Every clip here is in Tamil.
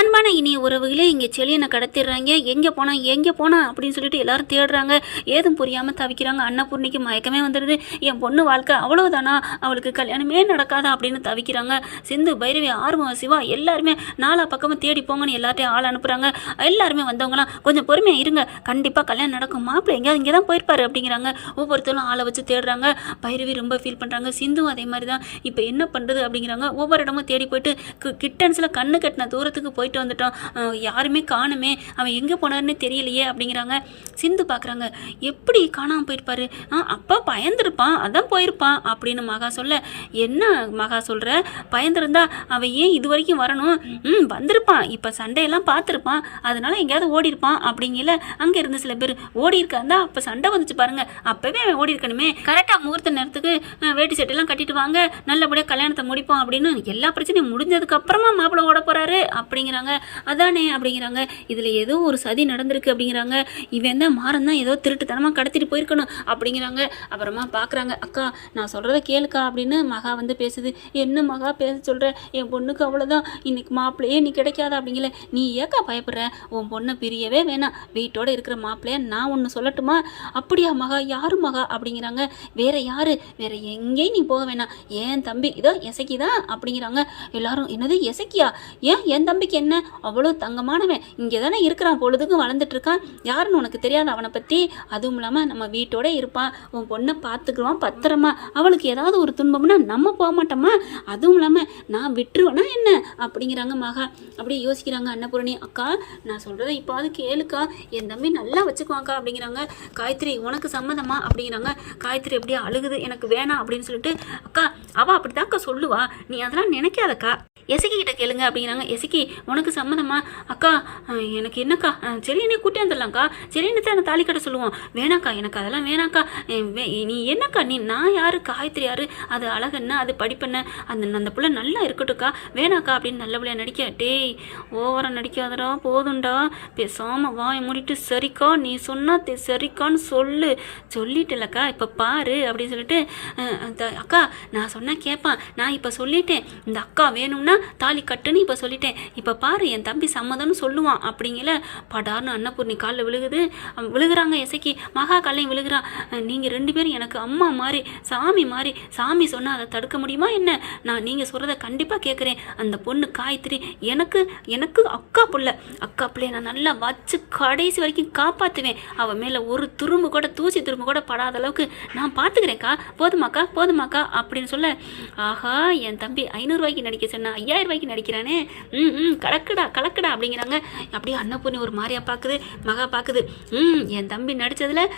அன்பான இனிய உறவுகளே, இங்கே செலியனை கடத்திடுறாங்க. எங்கே போனா அப்படின்னு சொல்லிட்டு எல்லாரும் தேடுறாங்க. ஏதும் புரியாமல் தவிக்கிறாங்க. அன்னபூர்ணிக்கு மயக்கமே வந்துடுது. என் பொண்ணு வாழ்க்கை அவ்வளவுதானா, அவளுக்கு கல்யாணமே நடக்காதா அப்படின்னு தவிக்கிறாங்க. சிந்து, பைரவி, ஆர்வம், சிவா எல்லாருமே நாலா பக்கமும் தேடி போங்கன்னு எல்லாத்தையும் ஆள் அனுப்புகிறாங்க. எல்லாருமே வந்தவங்களாம் கொஞ்சம் பொறுமையாக இருங்க, கண்டிப்பாக கல்யாணம் நடக்கும், மாப்பிள்ளை எங்கேயாவது இங்கே தான் போயிருப்பாரு அப்படிங்கிறாங்க. ஒவ்வொருத்தரும் ஆளை வச்சு தேடுறாங்க. பைரவி ரொம்ப ஃபீல் பண்ணுறாங்க. சிந்துவும் அதே மாதிரி தான். இப்போ என்ன பண்ணுறது அப்படிங்கிறாங்க. ஒவ்வொரு இடமும் தேடி போயிட்டு கிட்டன்ஸில் கண்ணு கட்டின தூரத்துக்கு போயிட்டு வந்துட்டோம், யாருமே காணுமே, அவன் எங்கே போனார்னே தெரியலையே அப்படிங்கிறாங்க. சிந்து பார்க்குறாங்க. எப்படி காணாமல் போயிருப்பாரு? அப்பா பயந்துருப்பான், அதான் போயிருப்பான் அப்படின்னு மகா சொல்ல, என்ன மகா சொல்கிற, பயந்துருந்தா அவன் ஏன் இது வரைக்கும் வரணும்? வந்திருப்பான், இப்போ சண்டையெல்லாம் பார்த்துருப்பான், அதனால எங்கேயாவது ஓடி இருப்பான் அப்படிங்கல. அங்கே இருந்து சில பேர் ஓடி இருக்காந்தா அப்போ சண்டை வந்துச்சு பாருங்க, அப்போவே அவன் ஓடி இருக்கணுமே, கரெக்டாக முகூர்த்த நேரத்துக்கு வேட்டி சட்டையெல்லாம் கட்டிட்டு வாங்க, நல்லபடியாக கல்யாணத்தை முடிப்போம் அப்படின்னு எல்லா பிரச்சனையும் முடிஞ்சதுக்கு அப்புறமா மாப்பிள்ளை ஓட போறாரு அப்படிங்கிறாங்க. அதானே அப்படிங்கிறாங்க. இதில் ஏதோ ஒரு சதி நடந்திருக்கு அப்படிங்கிறாங்க. இவன் தான் மாறன் தான் ஏதோ திருட்டுத்தனமாக கடத்திட்டு போயிருக்கணும் அப்படிங்கிறாங்க. அப்புறமா பார்க்குறாங்க. அக்கா நான் சொல்கிறத கேளுக்கா அப்படின்னு மகா வந்து பேசுது. என்ன மகா பேச சொல்கிற, என் பொண்ணுக்கு அவ்வளோதான், இன்னைக்கு மாப்பிள்ளையே நீ கிடைக்காத அப்படிங்கல. நீ ஏக்கா பயப்படுற, உன் பொண்ணை பிரியவே வேணாம், வீட்டோடு இருக்கிற மாப்பிள்ளைய நான் ஒன்று சொல்லட்டுமா? அப்படியா மகா, யாரு மகா அப்படிங்கிறாங்க. வேற யாரு, வேற எங்கேயும் நீ போக வேணாம், ஏன் தம்பி இதோ எசக்கிதான் அப்படிங்கிறாங்க. எல்லாரும் என்னது எசக்கியா, ஏன் என் தம்பிக்கு என்ன, அவ்வளோ தங்கமானவன், இங்கே தானே இருக்கிறான், பொழுதுக்கும் வளர்ந்துட்டு இருக்கான், யாருன்னு உனக்கு தெரியாது அவனை பற்றி, அதுவும் இல்லாமல் நம்ம வீட்டோட இருப்பான், உன் பொண்ணை பார்த்துக்குவான் பத்திரமா, அவளுக்கு ஏதாவது ஒரு துன்பம்னா நம்ம போக மாட்டோமா, அதுவும் இல்லாமல் நான் விட்டுருவேனா என்ன அப்படிங்கிறாங்க. மகா அப்படியே யோசிக்கிறாங்க. அன்னபூரணி, அக்கா நான் சொல்கிறத இப்போ அது கேளுக்கா, என் தம்பி நல்லா வச்சுக்குவாங்க்கா அப்படிங்கிறாங்க. காயத்ரி உனக்கு சம்மதமா அப்படிங்கிறாங்க. காயத்ரி அப்படியே அழுகுது, எனக்கு வேணாம் அப்படின்னு சொல்லிட்டு, அக்கா அவள் அப்படிதான்க்கா சொல்லுவா, நீ அதெல்லாம் நினைக்காதக்கா, எசக்கி கிட்ட கேளுங்க அப்படிங்கிறாங்க. எசக்கி உனக்கு சம்மதமா? அக்கா எனக்கு என்னக்கா, செலியனே கூட்டி வந்துடலாம்க்கா, செலியனை தான் தாலி கட்ட சொல்லுவோம், வேணாக்கா எனக்கு அதெல்லாம் வேணாக்கா, நீ என்னக்கா, நீ நான் யாரு, காயத்ரி யாரு, அது அழகண்ணா, அது படிப்பண்ண, அந்த பிள்ளை நல்லா இருக்கட்டும்க்கா, வேணாக்கா அப்படின்னு நல்ல பிள்ளைய நடிக்க. டேய் ஓவரம் நடிக்காதடா, போதும்டா, பேசாமல் வாயை மூடிட்டு சரிக்கா நீ சொன்னா சரிக்கான்னு சொல்லிட்டலக்கா, இப்போ பாரு அப்படின்னு சொல்லிட்டு, அக்கா நான் சொன்னால் கேட்பான், நான் இப்போ சொல்லிட்டேன், இந்த அக்கா வேணும்னா தாலி கட்டுன்னு இப்போ சொல்லிட்டேன், இப்போ பாரு என் தம்பி சம்மதம்னு சொல்லுவான் அப்படிங்கல. படார்னு அன்னபூர்ணி காலில் விழுகிறாங்க. எசக்கி மகா காலையும் விழுகிறான். நீங்கள் ரெண்டு பேரும் எனக்கு அம்மா மாதிரி, சாமி மாதிரி, சாமி சொன்னால் அதை தடுக்க முடியுமா என்ன? நான் நீங்கள் சொல்கிறத கண்டிப்பாக கேட்குறேன். அந்த பொண்ணு காயத்ரி எனக்கு அக்கா பிள்ளைய நான் நல்லா வச்சு கடைசி வரைக்கும் காப்பாற்றுவேன், அவன் மேலே ஒரு தூசி துரும்பு கூட படாத அளவுக்கு நான் பார்த்துக்கிறேன்க்கா, போதுமாக்கா அப்படின்னு சொல்ல, ஆஹா என் தம்பி 500 ரூபாய்க்கு நடிக்க சொன்னா 5000 ரூபாய்க்கு நடிக்கிறானே, கலக்குடா அப்படிங்கிறாங்க. அப்படியே அன்னபூர்ணி ஒரு மாதிரியா பார்க்குது. மகா பார்க்குது. என் தம்பி நடித்ததில்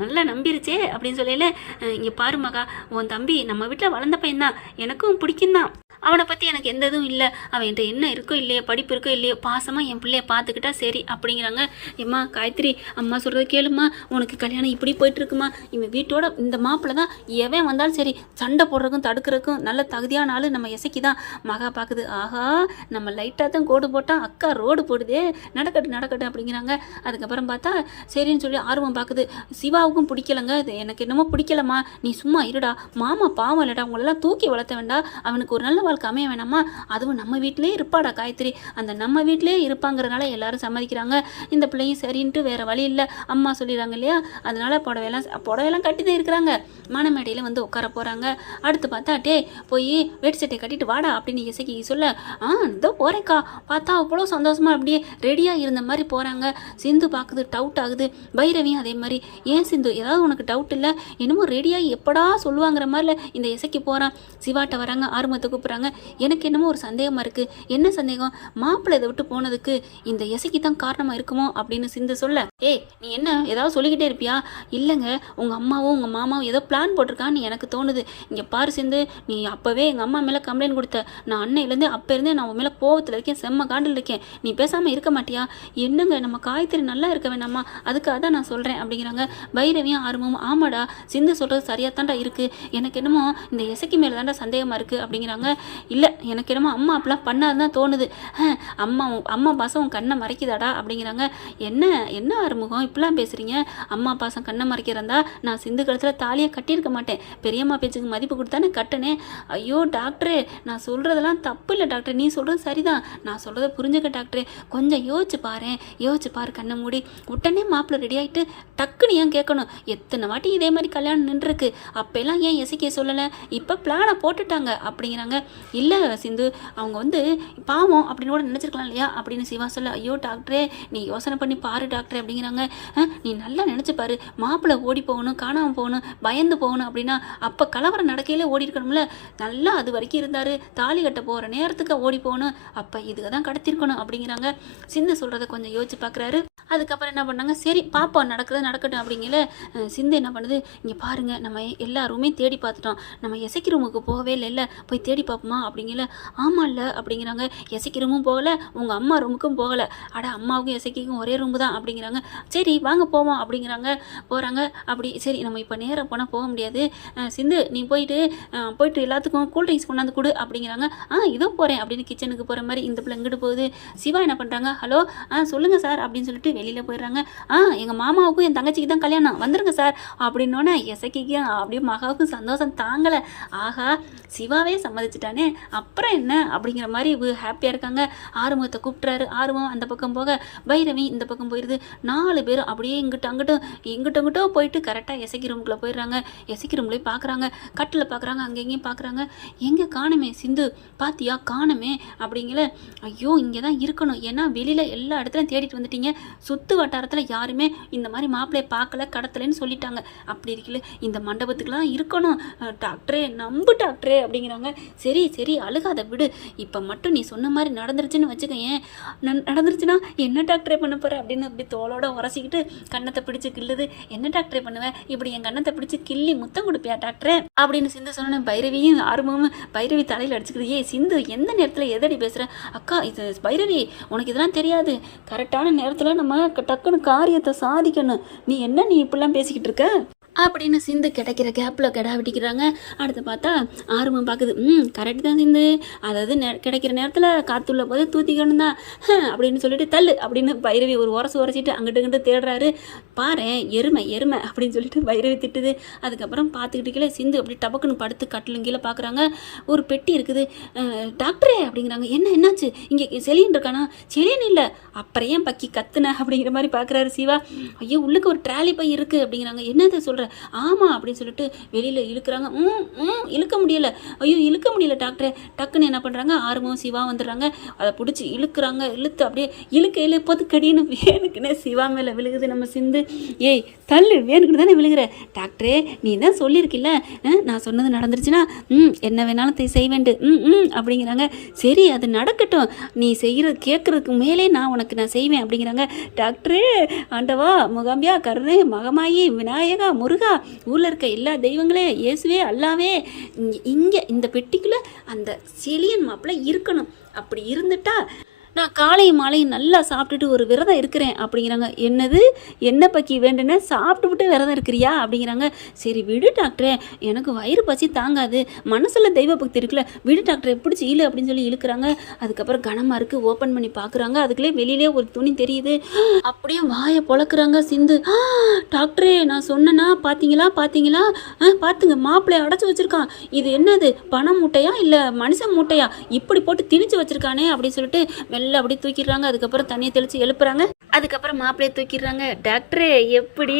நல்லா நம்பிருச்சே அப்படின்னு சொல்லல. இங்கே பாரு மகா, உன் தம்பி நம்ம வீட்டில் வளர்ந்த பையன் தான், எனக்கும் பிடிக்கும் தான், அவனை பற்றி எனக்கு எந்த இதுவும் இல்லை, அவன் என்கிட்ட என்ன இருக்கோ இல்லையோ, படிப்பு இருக்கோ இல்லையோ, பாசமாக என் பிள்ளைய பார்த்துக்கிட்டா சரி அப்படிங்கிறாங்க. ஏம்மா காயத்ரி அம்மா சொல்கிறத கேளுமா, உனக்கு கல்யாணம் இப்படி போயிட்டுருக்குமா, இவன் வீட்டோட இந்த மாப்பிள்ளை தான், எவன் வந்தாலும் சரி சண்டை போடுறதுக்கும் தடுக்கிறதுக்கும் நல்ல தகுதியான ஆள் நம்ம எசக்கி தான். மகா பார்க்குது. ஆஹா நம்ம லைட்டாக தான் கோடு போட்டால் அக்கா ரோடு போடுதே, நடக்கட்டும் அப்படிங்கிறாங்க. அதுக்கப்புறம் பார்த்தா சரின்னு சொல்லி ஆர்வம் பார்க்குது. சிவாவுக்கும் பிடிக்கலங்க, இது எனக்கு என்னமோ பிடிக்கலம்மா, நீ சும்மா இருடா, மாமா பாவம் இல்லடா, உங்களெல்லாம் தூக்கி வளர்த்த வேண்டாம், அவனுக்கு ஒரு நல்ல வாழ்க்கை அமைய வேணாமா, அதுவும் நம்ம வீட்டிலே இருப்பாடா காயத்ரி, அந்த நம்ம வீட்டிலே இருப்பாங்கிறதுனால எல்லாரும் சம்மதிக்கிறாங்க. இந்த பிள்ளையும் சரின்ட்டு வேற வழி இல்லை, அம்மா சொல்லிடுறாங்க இல்லையா, அதனால புடவையெல்லாம் கட்டி தான் இருக்கிறாங்க. மணமேடையில் வந்து உட்கார போகிறாங்க. அடுத்து பார்த்தா டே போய் வேட்டி சட்டை கட்டிட்டு வாடா அப்படின்னு இசைக்கு சொல்ல, இதோ போகிறேக்கா, பார்த்தா அவ்வளோ சந்தோஷமா அப்படியே ரெடியாக இருந்த மாதிரி போகிறாங்க. சிந்து பார்க்குது, டவுட் ஆகுது. பைரவியும் அதே மாதிரி, ஏன் சிந்து ஏதாவது உனக்கு டவுட் இல்லை, என்னமோ ரெடியாக எப்படா சொல்லுவாங்கிற மாதிரில இந்த இசைக்கு போகிறான். சிவாட்ட வராங்க, ஆர்வத்தை கூப்பிட்றாங்க. எனக்கு என்னமோ ஒரு சந்தேகமாக இருக்குது. என்ன சந்தேகம்? மாப்பிள்ளை இதை விட்டு போனதுக்கு இந்த இசைக்கு தான் காரணமாக இருக்குமோ அப்படின்னு சிந்து சொல்ல, நீ என்ன ஏதாவது சொல்லிக்கிட்டே இருப்பியா? இல்லைங்க, உங்கள் அம்மாவும் உங்கள் மாமாவும் ஏதோ பிளான் போட்டிருக்கான்னு எனக்கு தோணுது. இங்கே பாரு சிந்து, நீ அப்போவே எங்கள் அம்மா மேலே கம்ப்ளைண்ட் கொடுத்த, நான் அன்னையிலேருந்து அப்போ இருந்தே நான் உன் மேலே கோவத்தில் இருக்கேன், செம்ம காண்டில் இருக்கேன், நீ பேசாமல் இருக்க மாட்டியா? என்னங்க நம்ம காயத்ரி நல்லா இருக்க வேண்டாமா, அதுக்காக தான் நான் சொல்கிறேன் அப்படிங்கிறாங்க. பைரவியும் ஆர்வமும், ஆமாடா சிந்து சொல்கிறது சரியாக தாண்டா இருக்குது, எனக்கு என்னமோ இந்த இசைக்கு மேலே தாண்டா சந்தேகமாக இருக்குது அப்படிங்கிறாங்க. இல்லை எனக்கு என்னமோ அம்மா அப்படிலாம் பண்ணாதுதான் தோணுது. அம்மா அம்மா பாசம் உன் கண்ணை மறைக்குதாடா அப்படிங்கிறாங்க. என்ன என்ன ஆறுமுகம் இப்படிலாம் பேசுகிறீங்க? அம்மா பாசம் கண்ணை மறைக்கிறதா நான் சிந்து கழுத்தில் தாலியை கட்டியிருக்க மாட்டேன். பெரியம்மா பேச்சுக்கு மதிப்பு கொடுத்தானே கட்டுனேன். ஐயோ டாக்டரே, நான் சொல்கிறதெல்லாம் தப்பு இல்லை டாக்டர், நீ சொல்கிறது சரிதான், நான் சொல்கிறத புரிஞ்சுக்க டாக்டரே, கொஞ்சம் யோசிச்சு பாரு கண்ணை மூடி. உடனே மாப்பிள்ளை ரெடி ஆகிட்டு டக்குன்னு ஏன் கேட்கணும்? எத்தனை வாட்டி இதே மாதிரி கல்யாணம் நின்றுருக்கு, அப்போல்லாம் ஏன் எசிக்க சொல்லலை? இப்போ பிளானை போட்டுட்டாங்க அப்படிங்கிறாங்க. இல்லை சிந்து, அவங்க பாவம் அப்படின்னு கூட நினச்சிருக்கலாம் இல்லையா அப்படின்னு சிவா சொல்ல. ஐயோ டாக்டரே, நீ யோசனை பண்ணி பாரு டாக்டர் அப்படிங்கிறாங்க. நீ நல்லா நினச்சி பாரு, மாப்பிள்ளை ஓடி போகணும், காணாமல் போகணும், பயந்து போகணும் அப்படின்னா அப்போ கலவரம் நடக்கையில ஓடி இருக்கணும்ல. நல்லா அது வரைக்கும் இருந்தார், தாலி கட்ட போகிற நேரத்துக்கு ஓடி போகணும், அப்போ இதுக்கு தான் கடத்திருக்கணும் அப்படிங்கிறாங்க. சிந்து சொல்கிறத கொஞ்சம் யோசிச்சு பார்க்குறாரு. அதுக்கப்புறம் என்ன பண்ணாங்க, சரி பாப்பா நடக்கட்டும் அப்படிங்கல. சிந்து என்ன பண்ணுது, இங்கே பாருங்க நம்ம எல்லா ரூமே தேடி பார்த்துட்டோம், நம்ம எசைக்கு ரூமுக்கு போகவே இல்லை, போய் தேடி பார்ப்போமா அப்படிங்கல. ஆமாம் இல்லை அப்படிங்கிறாங்க. எசைக்கு ரூமும் போகலை, உங்கள் அம்மா ரூமுக்கும் போகலை. அட அம்மாவுக்கும் எசைக்கும் ஒரே ரூமு தான் அப்படிங்கிறாங்க. சரி வாங்க போவோம் அப்படிங்கிறாங்க. போகிறாங்க. அப்படி சரி நம்ம இப்போ நேராக போனால் போக முடியாது, சிந்து நீ போயிட்டு எல்லாத்துக்கும் கூல்ட்ரிங்க்ஸ் கொண்டாந்து கொடு அப்படிங்கிறாங்க. இதோ போகிறேன் அப்படின்னு கிச்சனுக்கு போகிற மாதிரி இந்த பிள்ளை இங்கிட்டு போகுது. சிவா என்ன பண்ணுறாங்க, ஹலோ சொல்லுங்கள் சார் அப்படின்னு சொல்லிட்டு வெளியில் போயிடுறாங்க. எங்கள் மாமாவுக்கும் என் தங்கச்சிக்கு தான் கல்யாணம், வந்துருங்க சார் அப்படின்னோன்னே எசைக்கும் அப்படியே மகாவுக்கும் சந்தோஷம் தாங்கலை. ஆஹா சிவாவே சம்மதிச்சிட்டானே, அப்புறம் என்ன அப்படிங்கிற மாதிரி ஹாப்பியாக இருக்காங்க. ஆறுமுகத்தை கூப்பிட்றாரு. ஆறுமுகம் அந்த பக்கம் போக பைரவி இந்த பக்கம் போயிடுது. 4 பேரும் அப்படியே இங்கிட்டோ போயிட்டு கரெக்டாக எசைக்கு ரூமுக்குள்ளே போயிடுறாங்க. எசைக்கு ரூம்லேயே பார்க்குறாங்க, கட்டில் பார்க்குறாங்க, அங்கே எங்கேயும் பார்க்குறாங்க. எங்கே காணுமே சிந்து, பாத்தியா காணுமே அப்படிங்கல. ஐயோ இங்கே தான் இருக்கணும், ஏன்னா வெளியில் எல்லா இடத்துலையும் தேடிட்டு வந்துட்டீங்க, சுற்று வட்டாரத்தில் யாருமே இந்த மாதிரி மாப்பிள்ளையை பார்க்கல கடத்தலைன்னு சொல்லிட்டாங்க. அப்படி இருக்கல இந்த மண்டபத்துக்குலாம் இருக்கணும் டாக்டரே, நம்பு டாக்டரே அப்படிங்கிறாங்க. சரி சரி அழுகாத விடு, இப்போ மட்டும் நீ சொன்ன மாதிரி நடந்துருச்சுன்னு வச்சுக்க. ஏன் நடந்துருச்சுன்னா என்ன டாக்டரே பண்ண போகிற அப்படின்னு அப்படி தோளோட உரசிக்கிட்டு கண்ணத்தை பிடிச்சி கிள்ளுது. என்ன டாக்டரே பண்ணுவேன், இப்படி என் கண்ணத்தை பிடிச்சி கிள்ளி முத்தம் கொடுப்பியா டாக்டரே அப்படின்னு சிந்து சொன்னேன். பைரவியும் ஆர்வமும் பைரவி தலையில் அடிச்சுக்குது. சிந்து எந்த நேரத்தில் எதடி பேசுகிற? அக்கா இது பைரவி, உனக்கு இதெல்லாம் தெரியாது, கரெக்டான நேரத்தில் நம்ம டக்குன்னு காரியத்தை சாதிக்கணும், நீ இப்படிலாம் பேசிக்கிட்டு இருக்க அப்படின்னு சிந்து கிடைக்கிற கேப்பில் கிடா விட்டிக்கிறாங்க. அடுத்து பார்த்தா ஆர்வம் பார்க்குது. கரெக்டு தான் சிந்து, அதாவது கிடைக்கிற நேரத்தில் காற்றுள்ள போது தூத்திக்கணும் தான் அப்படின்னு சொல்லிட்டு தள்ளு அப்படின்னு பைரவி ஒரு உரசிட்டு அங்கிட்டு தேடுறாரு. பாரு எருமை அப்படின்னு சொல்லிட்டு பைரவி திட்டுது. அதுக்கப்புறம் பார்த்துக்கிட்டு சிந்து அப்படி டபக்குன்னு படுத்து கட்டிலும் கீழே பார்க்குறாங்க. ஒரு பெட்டி இருக்குது. டாக்டரே அப்படிங்கிறாங்க. என்னாச்சு, இங்கே செலியன் இருக்கானா? செலியன் இல்லை, அப்புறம் ஏன் பக்கி கத்துன அப்படிங்கிற மாதிரி பார்க்குறாரு சிவா. ஐயோ உள்ளுக்கு ஒரு ட்ராலி பை இருக்குது அப்படிங்கிறாங்க. என்னது சொல்கிற? ஆமாம் அப்படின்னு சொல்லிட்டு வெளியில் இழுக்கிறாங்க. இழுக்க முடியல டாக்டரே. டக்குன்னு என்ன பண்ணுறாங்க, ஆர்வம் சிவா வந்துடுறாங்க. அதை பிடிச்சி இழுக்கிறாங்க. இழுத்து அப்படியே இழுக்க கடின்னு வேணுக்குன்னே சிவா மேலே விழுகுது நம்ம சிந்து. ஏய் தள்ளு, வேணுக்குன்னு தானே விழுகிற? டாக்டரே நீ தான் சொல்லியிருக்கில்ல, நான் சொன்னது நடந்துருச்சுன்னா என்ன வேணாலும் செய்வேண்டு அப்படிங்கிறாங்க. சரி அது நடக்கட்டும், நீ கேட்குறதுக்கு மேலே நான் செய்வேன் அப்படிங்கிறாங்க. டாக்டரே ஆண்டவா முகாம்பியா கருணை மகமாயி விநாயகா முருகா ஊரில் இருக்க எல்லா தெய்வங்களே இயேசுவே அல்லாவே இங்கே இந்த பெட்டிக்குள்ளே அந்த செலியன் மாப்பிள்ளை இருக்கணும். அப்படி இருந்துட்டா நான் காலையும் மாலையும் நல்லா சாப்பிட்டுட்டு ஒரு விரதம் இருக்கிறேன் அப்படிங்கிறாங்க. என்னது, என்ன பக்கி வேண்டுன்னு சாப்பிட்டுவிட்டு விரதம் இருக்கிறியா அப்படிங்கிறாங்க. சரி விடு டாக்டரே, எனக்கு வயிறு பசி தாங்காது, மனசில் தெய்வ பக்தி இருக்குல்ல, விடு டாக்டர் எப்படி இழு அப்படின்னு சொல்லி இழுக்கிறாங்க. அதுக்கப்புறம் கனமாக இருக்குது. ஓப்பன் பண்ணி பார்க்குறாங்க. அதுக்குள்ளே வெளியிலே ஒரு துணி தெரியுது. அப்படியே வாயை பொழக்கிறாங்க சிந்து. டாக்டரே நான் சொன்னேன்னா பார்த்தீங்களா பார்த்துங்க, மாப்பிள்ளையை அடைச்சி வச்சுருக்கான். இது என்னது, பணம் மூட்டையா இல்லை மனுஷன் மூட்டையா, இப்படி போட்டு திணிச்சு வச்சுருக்கானே அப்படின்னு சொல்லிட்டு மெல்ல அப்படி தூக்கிடுறாங்க. அதுக்கப்புறம் தண்ணியை தெளித்து எழுப்புறாங்க. அதுக்கப்புறம் மாப்பிள்ளையை தூக்கிடுறாங்க. டாக்டரே எப்படி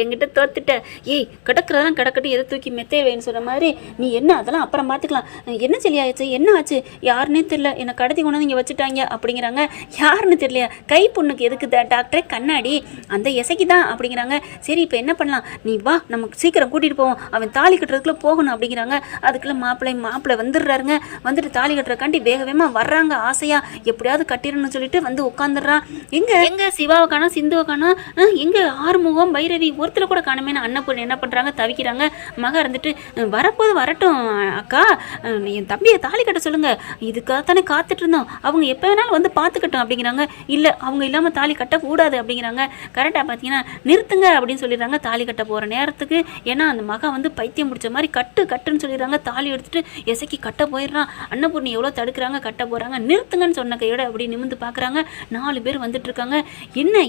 என்கிட்ட தோத்துட்ட, ஏய் கிடக்கிறதான் கிடக்கட்டும், எதை தூக்கி மெத்தையவேன்னு சொன்ன மாதிரி நீ என்ன அதெல்லாம் அப்புறம் பார்த்துக்கலாம், என்ன சொல்லியாச்சு, என்ன ஆச்சு, யாருன்னே தெரியல, என்னை கடத்தி கொண்டு இங்கே வச்சுட்டாங்க அப்படிங்கிறாங்க. யாருன்னு தெரியலையா, கை பொண்ணுக்கு எதுக்கு டாக்டரே, கண்ணாடி அந்த எசைக்கு தான் அப்படிங்கிறாங்க. சரி இப்போ என்ன பண்ணலாம், நீ வா நமக்கு சீக்கிரம் கூட்டிகிட்டு போவோம், அவன் தாலி கட்டுறதுக்குள்ளே போகணும் அப்படிங்கிறாங்க. அதுக்குள்ளே மாப்பிள்ளை வந்துடுறாருங்க. வந்துட்டு தாலி கட்டுறக்காண்டி வேக வேகமாக வர்றாங்க. ஆசையாக எப்படியாவது கட்டிடணும்னு சொல்லிட்டு வந்து உட்காந்துடுறான். எங்க சிவாவை காணோம், சிந்துவை காணோம், எங்க ஆறுமுகம், பைரவி ஒருத்தர் கூட காணுமேனு அன்னபூர்ணி என்ன பண்ணுறாங்க, தவிக்கிறாங்க. மக இருந்துட்டு வரப்போது வரட்டும் அக்கா, என் தம்பியை தாலி கட்ட சொல்லுங்க, இதுக்காகத்தானே காத்துட்டு இருந்தோம், அவங்க எப்போ வேணாலும் வந்து பார்த்துக்கட்டும் அப்படிங்கிறாங்க. இல்லை அவங்க இல்லாமல் தாலி கட்டக்கூடாது அப்படிங்கிறாங்க. கரெக்டாக பார்த்தீங்கன்னா நிறுத்துங்க அப்படின்னு சொல்லிடுறாங்க தாலி கட்ட போகிற நேரத்துக்கு. ஏன்னா அந்த மக வந்து பைத்தியம் பிடிச்ச மாதிரி கட்டுன்னு சொல்லிடுறாங்க. தாலி எடுத்துட்டு எசைக்கு கட்ட போயிடுறான். அன்னபூர்ணி எவ்வளோ தடுக்கிறாங்க, கட்ட போகிறாங்க. நிறுத்துங்கன்னு சொன்ன கையோட அப்படி நிமிந்து பார்க்குறாங்க. 4 பேர் வந்துட்டு இருக்காங்க.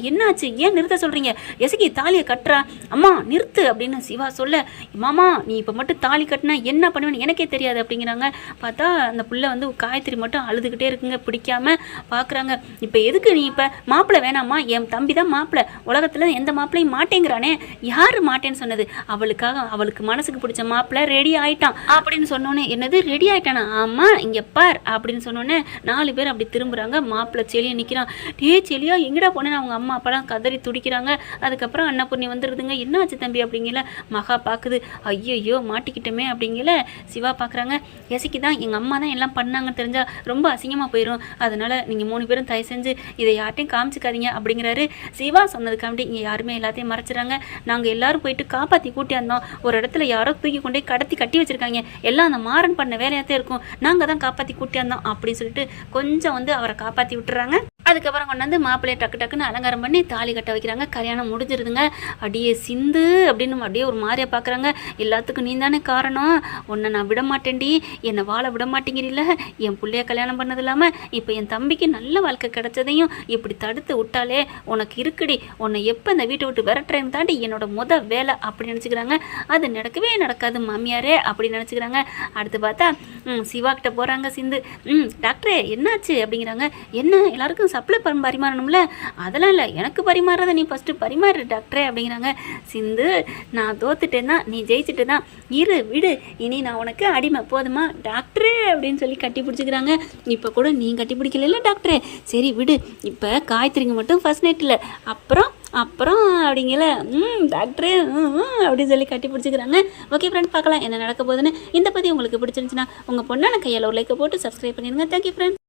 என்னாச்சு, ஏன் நிறுத்த சொல்கிறீங்க, எசைக்கு தாலியை கட்டுறா, அம்மா நிறுத்து அப்படின்னு சிவா சொல்ல, மாமா நீ இப்போ மட்டும் தாலி கட்டினா என்ன பண்ணுவேன்னு எனக்கே தெரியாது அப்படிங்கிறாங்க. பார்த்தா அந்த புள்ள வந்து காயத்ரி மட்டும் அழுதுகிட்டே இருக்குங்க, பிடிக்காம பார்க்குறாங்க. இப்போ எதுக்கு நீ இப்போ மாப்பிள்ளை வேணாமா, என் தம்பி தான் மாப்பிள்ளை, உலகத்தில் எந்த மாப்பிள்ளையும் மாட்டேங்கிறானே, யார் மாட்டேன்னு சொன்னது, அவளுக்கு மனசுக்கு பிடிச்ச மாப்பிள்ளை ரெடி ஆயிட்டான் அப்படின்னு சொன்னோன்னே, என்னது ரெடி ஆயிட்டானா, ஆமா இங்கே பார் அப்படின்னு சொன்னோன்னே 4 பேர் அப்படி திரும்புகிறாங்க. மாப்பிள்ளை செலியை நிற்கிறான். செலியா எங்கடா போனேன்னு அவங்க அம்மா அப்பெல்லாம் கதறி துடிக்கிறாங்க. அதுக்கப்புறம் அன்னபூர்ணி வந்துடுதுங்க. என்னாச்சு தம்பி அப்படிங்கல மகா பார்க்குது. ஐயோ மாட்டிக்கிட்டோமே அப்படிங்கல சிவா பார்க்குறாங்க. எசைக்கு தான் எங்கள் அம்மா தான் எல்லாம் பண்ணாங்கன்னு தெரிஞ்சால் ரொம்ப அசிங்கமாக போயிடும், அதனால் நீங்கள் 3 பேரும் தயவு செஞ்சு இதை யார்ட்டையும் காமிச்சிக்காதீங்க அப்படிங்கிறாரு. சிவா சொன்னதுக்காண்டி இங்கே யாருமே எல்லாத்தையும் மறைச்சிடறாங்க. நாங்கள் எல்லாரும் போயிட்டு காப்பாற்றி கூட்டி வந்தோம், ஒரு இடத்துல யாரோ தூக்கி கொண்டே கட்டி வச்சுருக்காங்க, எல்லாம் அந்த மாறன் பண்ண வேலையாகத்தான் இருக்கும், நாங்கள் தான் காப்பாற்றி கூட்டி வந்தோம் அப்படின்னு சொல்லிட்டு கொஞ்சம் வந்து அவரை காப்பாற்றி விட்டுறாங்க. அதுக்கப்புறம் கொண்டு வந்து மாப்பிள்ளையை டக்குன்னு அலங்காரம் பண்ணி தாலி கட்ட வைக்கிறாங்க. கல்யாணம் முடிஞ்சிருதுங்க. அடியே சிந்து அப்படின்னு அப்படியே ஒரு மாதிரியா பார்க்குறாங்க. எல்லாத்துக்கும் நீ தானே காரணம், உன்னை நான் விட மாட்டேன்டி, என்னை வாழ விட மாட்டேங்கிறீல்ல, என் பிள்ளைய கல்யாணம் பண்ணது இல்லாமல் இப்போ என் தம்பிக்கு நல்ல வாழ்க்கை கிடைச்சதையும் இப்படி தடுத்து விட்டாலே உனக்கு இருக்குடி, உன்னை எப்போ இந்த வீட்டை விட்டு விரட்டுறேன்னு தாண்டி என்னோட வேலை அப்படி நினச்சிக்கிறாங்க. அது நடக்கவே நடக்காது மாமியாரே அப்படி நினச்சிக்கிறாங்க. அடுத்து பார்த்தா சிவா கிட்ட போகிறாங்க சிந்து. டாக்டரே என்னாச்சு அப்படிங்கிறாங்க. என்ன எல்லாருக்கும் சப்ளை பரிமாறணும்ல, அதெல்லாம் இல்லை, எனக்கு பரிமாறதை நீ ஃபஸ்ட்டு பரிமாறு டாக்டரே அப்படிங்கிறாங்க. சிந்து நான் தோத்துட்டேன் தான், நீ ஜெயிச்சுட்டு தான், விடு, இனி நான் உனக்கு அடிமை போதுமா டாக்டரே அப்படின்னு சொல்லி கட்டி பிடிச்சிக்கிறாங்க. இப்போ கூட நீ கட்டி பிடிக்கல டாக்டரே, சரி விடு, இப்போ காயத்ரிங்க மட்டும் ஃபர்ஸ்ட் நைட்டில் அப்புறம் அப்படிங்கல டாக்டரே அப்படின்னு சொல்லி கட்டி பிடிச்சிக்கிறாங்க. ஓகே ஃப்ரெண்ட், பார்க்கலாம் என்ன நடக்க போகுதுன்னு. இந்த பற்றி உங்களுக்கு பிடிச்சிருந்துச்சுன்னா உங்கள் பொண்ணான கையால் ஒரு லைக்கை போட்டு சப்ஸ்கிரைப் பண்ணிடுங்க. Thank you friend.